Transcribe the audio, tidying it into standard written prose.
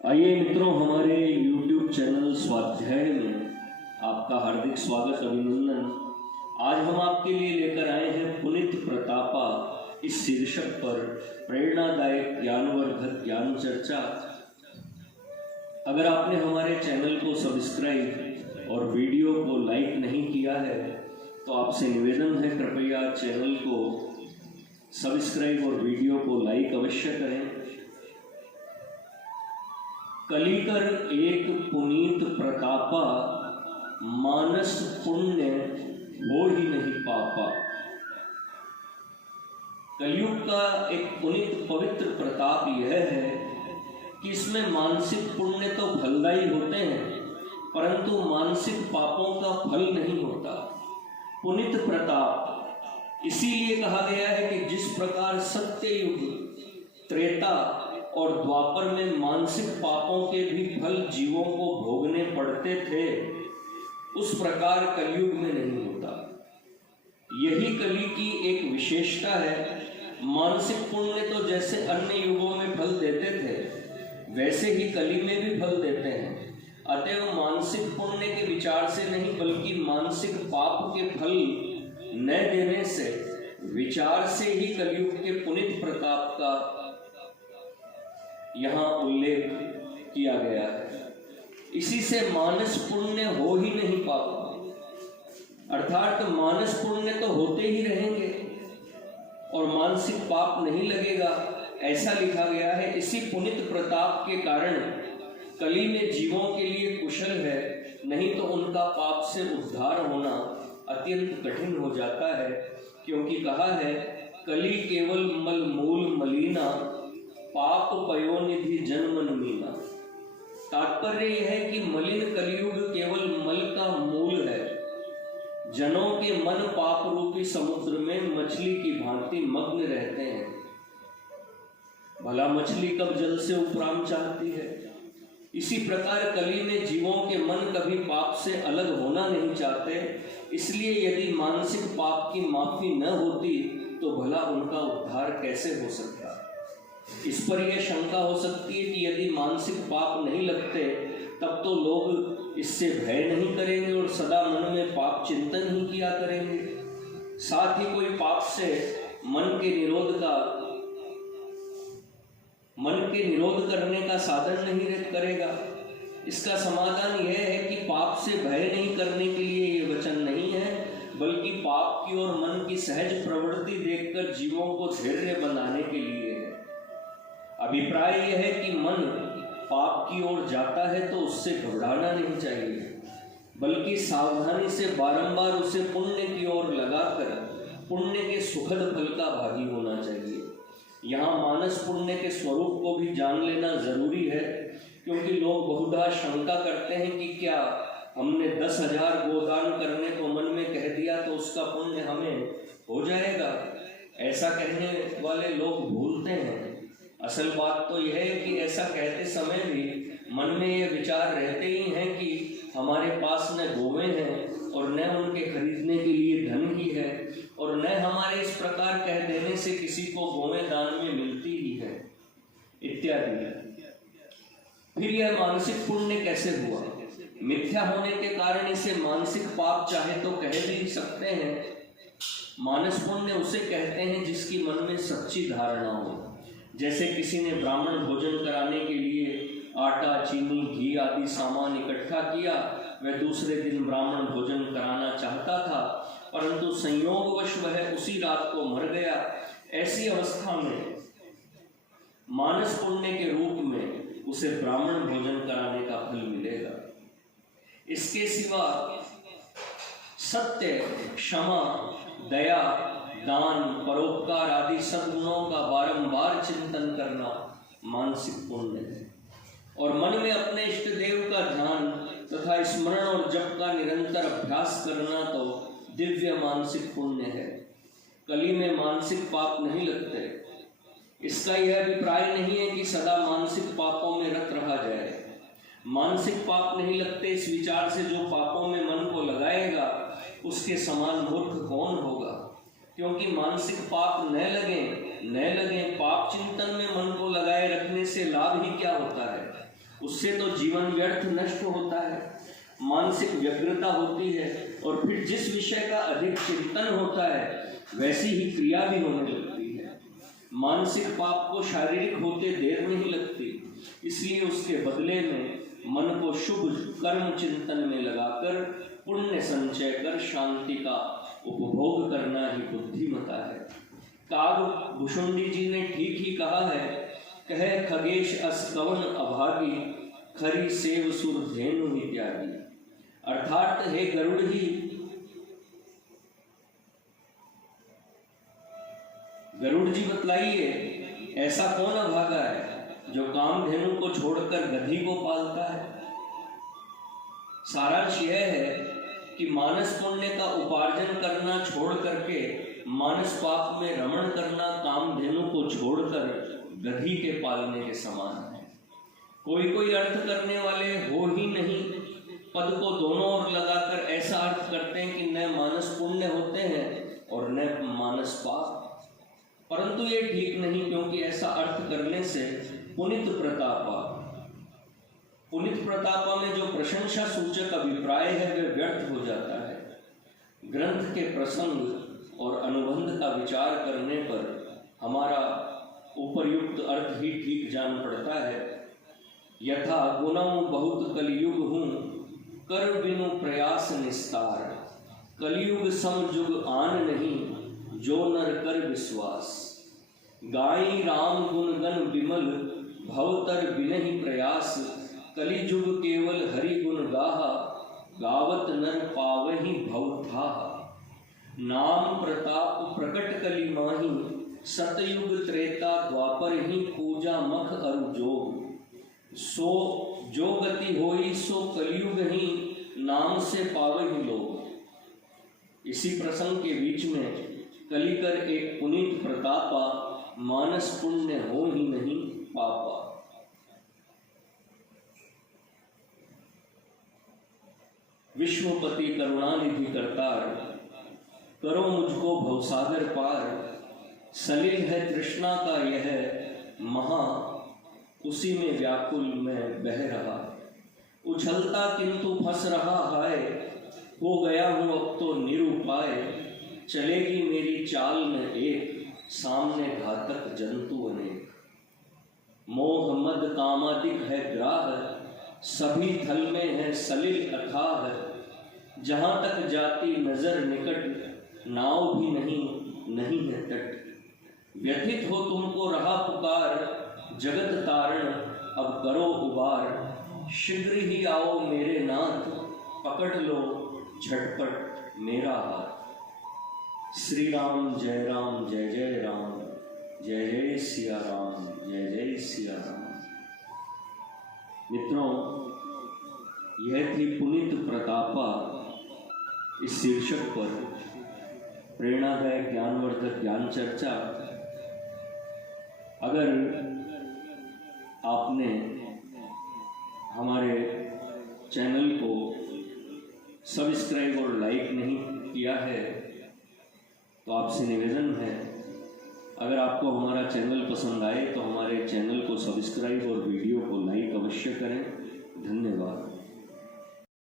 आइए मित्रों, हमारे YouTube चैनल स्वाध्याय में आपका हार्दिक स्वागत अभिनंदन। आज हम आपके लिए लेकर आए हैं पुनीत प्रतापा इस शीर्षक पर प्रेरणादायक ज्ञानवर्धक ज्ञान चर्चा। अगर आपने हमारे चैनल को सब्सक्राइब और वीडियो को लाइक नहीं किया है तो आपसे निवेदन है, कृपया चैनल को सब्सक्राइब और वीडियो को लाइक अवश्य करें। कलिकर एक पुनीत प्रतापा, मानस पुण्य हो ही नहीं पापा। कलयुग का एक पुनीत पवित्र प्रताप यह है कि इसमें मानसिक पुण्य तो फलदायी होते हैं, परंतु मानसिक पापों का फल नहीं होता। पुनीत प्रताप इसीलिए कहा गया है कि जिस प्रकार सत्ययुग, त्रेता और द्वापर में मानसिक पापों के भी फल जीवों को भोगने पड़ते थे, उस प्रकार कलयुग में नहीं होता। यही कली की एक विशेषता है। मानसिक पुण्य तो जैसे अन्य युगों में फल देते थे, वैसे ही कली में भी फल देते हैं। अतएव मानसिक पुण्य के विचार से नहीं, बल्कि मानसिक पाप के फल न देने से, विचार से ही कलयुग के पुनीत प्रताप का यहाँ उल्लेख किया गया है। इसी से मानस पुण्य हो ही नहीं पाता, अर्थात मानस पुण्य तो होते ही रहेंगे और मानसिक पाप नहीं लगेगा, ऐसा लिखा गया है। इसी पुनीत प्रताप के कारण कली में जीवों के लिए कुशल है, नहीं तो उनका पाप से उद्धार होना अत्यंत कठिन हो जाता है। क्योंकि कहा है, कली केवल मल मूल मलिना, पाप पयोनिधि जन्मन मीना। तात्पर्य यह है कि मलिन कलयुग केवल मल का मूल है। जनों के मन पाप रूपी समुद्र में मछली की भांति मग्न रहते हैं। भला मछली कब जल से उपराम चाहती है? इसी प्रकार कली में जीवों के मन कभी पाप से अलग होना नहीं चाहते। इसलिए यदि मानसिक पाप की माफी न होती तो भला उनका उद्धार कैसे हो सकता? इस पर यह शंका हो सकती है कि यदि मानसिक पाप नहीं लगते तब तो लोग इससे भय नहीं करेंगे और सदा मन में पाप चिंतन ही किया करेंगे। साथ ही कोई पाप से मन के निरोध करने का साधन नहीं करेगा। इसका समाधान यह है कि पाप से भय नहीं करने के लिए ये वचन नहीं है, बल्कि पाप की ओर मन की सहज प्रवृत्ति देखकर जीवों को धैर्य बनाने के लिए है। अभिप्राय यह है कि मन पाप की ओर जाता है तो उससे घबराना नहीं चाहिए, बल्कि सावधानी से बारंबार उसे पुण्य की ओर लगाकर पुण्य के सुखद फल का भागी होना चाहिए। यहाँ मानस पुण्य के स्वरूप को भी जान लेना जरूरी है, क्योंकि लोग बहुधा शंका करते हैं कि क्या हमने 10,000 गोदान करने को मन में कह दिया तो उसका पुण्य हमें हो जाएगा। ऐसा कहने वाले लोग भूलते हैं। असल बात तो यह है कि ऐसा कहते समय भी मन में यह विचार रहते ही हैं कि हमारे पास न गोवें हैं और न उनके खरीदने के लिए धन ही है, और न हमारे इस प्रकार कह देने से किसी को गोवें दान में मिलती ही है, इत्यादि। फिर यह मानसिक पुण्य कैसे हुआ? मिथ्या होने के कारण इसे मानसिक पाप चाहे तो कह भी सकते हैं। मानस पुण्य उसे कहते हैं जिसकी मन में सच्ची धारणा हो। जैसे किसी ने ब्राह्मण भोजन कराने के लिए आटा, चीनी, घी आदि सामान इकट्ठा किया। वह दूसरे दिन ब्राह्मण भोजन कराना चाहता था, परंतु संयोगवश वह उसी रात को मर गया। ऐसी अवस्था में मानस पुण्य के रूप में उसे ब्राह्मण भोजन कराने का फल मिलेगा। इसके सिवा सत्य, क्षमा, दया, दान, परोपकार आदि सद्गुणों का बारंबार चिंतन करना मानसिक पुण्य है। और मन में अपने इष्ट देव का ध्यान तथा स्मरण और जप का निरंतर अभ्यास करना तो दिव्य मानसिक पुण्य है। कली में मानसिक पाप नहीं लगते। इसका यह अभिप्राय नहीं है कि सदा मानसिक पापों में रत रहा जाए। मानसिक पाप नहीं लगते इस विचार से जो पापों में मन को लगाएगा उसके समान मूर्ख कौन होगा? क्योंकि मानसिक पाप न लगे पाप चिंतन में मन को लगाए रखने से लाभ ही क्या होता है? उससे तो जीवन व्यर्थ नष्ट होता है, मानसिक व्यग्रता होती है, और फिर जिस विषय का अधिक चिंतन होता है वैसी ही क्रिया भी होने लगती है। मानसिक पाप को शारीरिक होते देर नहीं लगती, इसलिए उसके बदले में मन को शुभ कर्म चिंतन में लगाकर पुण्य संचय कर शांति का उपभोग करना ही बुद्धिमता है। कागभूषुंडी जी ने ठीक ही कहा है, कहे खगेश अस कवन अभागी, खरी सेव सुर धेनु इत्यादि। अर्थात हे गरुड़ जी, गरुड़ जी बतलाइए, ऐसा कौन अभागा है जो कामधेनु को छोड़कर गधी को पालता है। सारांश यह है कि मानस पुण्य का उपार्जन करना छोड़ करके मानस पाप में रमण करना कामधेनु को छोड़कर गधी के पालने के समान है। कोई कोई अर्थ करने वाले हो ही नहीं, पद को दोनों ओर लगाकर ऐसा अर्थ करते हैं कि न मानस पुण्य होते हैं और न मानस पाप। परंतु ये ठीक नहीं, क्योंकि ऐसा अर्थ करने से पुनित प्रतापा में जो प्रशंसा सूचक अभिप्राय है वह व्यर्थ हो जाता है। ग्रंथ के प्रसंग और अनुबंध का विचार करने पर हमारा उपर्युक्त अर्थ ही ठीक जान पड़ता है। यथा गुणम बहुत कलियुग हूँ, कर बिनु प्रयास निस्तार, कलियुग समजुग आन नहीं, जो नर कर विश्वास। गाई राम गुण गण विमल, भवतर बिनहि प्रयास, कलिजुग केवल हरि गुण गाहा, गावत नर पावहि भव थाहा। नाम प्रताप प्रकट कलि माही, सतयुग त्रेता द्वापर ही, पूजा मख अरु जोग। सो जो गति होई सो कलियुग ही, नाम से पावहि लोग। इसी प्रसंग के बीच में कलिकर एक पुनीत प्रतापा, मानस पुण्य हो ही नहीं पापा। विश्वपति करुणानिधि करतार, करो मुझको भवसागर पार। सलिल है तृष्णा का यह महा, उसी में व्याकुल में बह रहा। उछलता किंतु फंस रहा हाय, हो गया हूँ अब तो निरुपाय। चलेगी मेरी चाल में एक, सामने घातक जंतु अनेक। मोह मद कामादिक है ग्राह, सभी थल में है सलिल अथाह। जहाँ तक जाती नजर निकट, नाव भी नहीं है तट। व्यथित हो तुमको रहा पुकार, जगत तारण अब करो उबार। शीघ्र ही आओ मेरे नाथ, पकड़ लो झटपट मेरा हाथ। श्री राम जय राम जय जय राम, जय जय सिया राम जय जय सिया राम। मित्रों, यह थी पुनीत प्रतापा इस शीर्षक पर प्रेरणादायक ज्ञानवर्धक ज्ञान चर्चा। अगर आपने हमारे चैनल को सब्सक्राइब और लाइक नहीं किया है तो आपसे निवेदन है, अगर आपको हमारा चैनल पसंद आए तो हमारे चैनल को सब्सक्राइब और वीडियो को लाइक अवश्य करें। धन्यवाद।